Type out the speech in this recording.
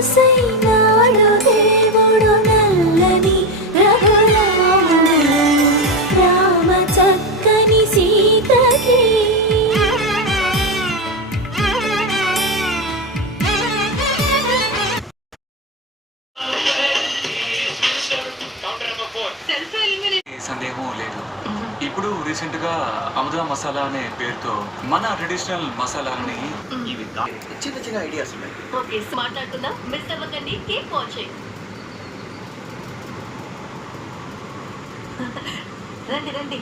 మోసైనాడు దేవుడు నల్లని రఘురాముడు రామ చక్కని సీతకి. సందేహం లేదు. ఇప్పుడు రీసెంట్ గా అమృత మసాలా అనే పేరుతో మన ట్రెడిషనల్ మసాలాని చిన్న చిన్న ఐడియాస్ ఉన్నాయి. ఓకే, మాట్లాడుకుందాం. మిస్ అవ్వకండి, కీప్ వాచింగ్. రండి రండి.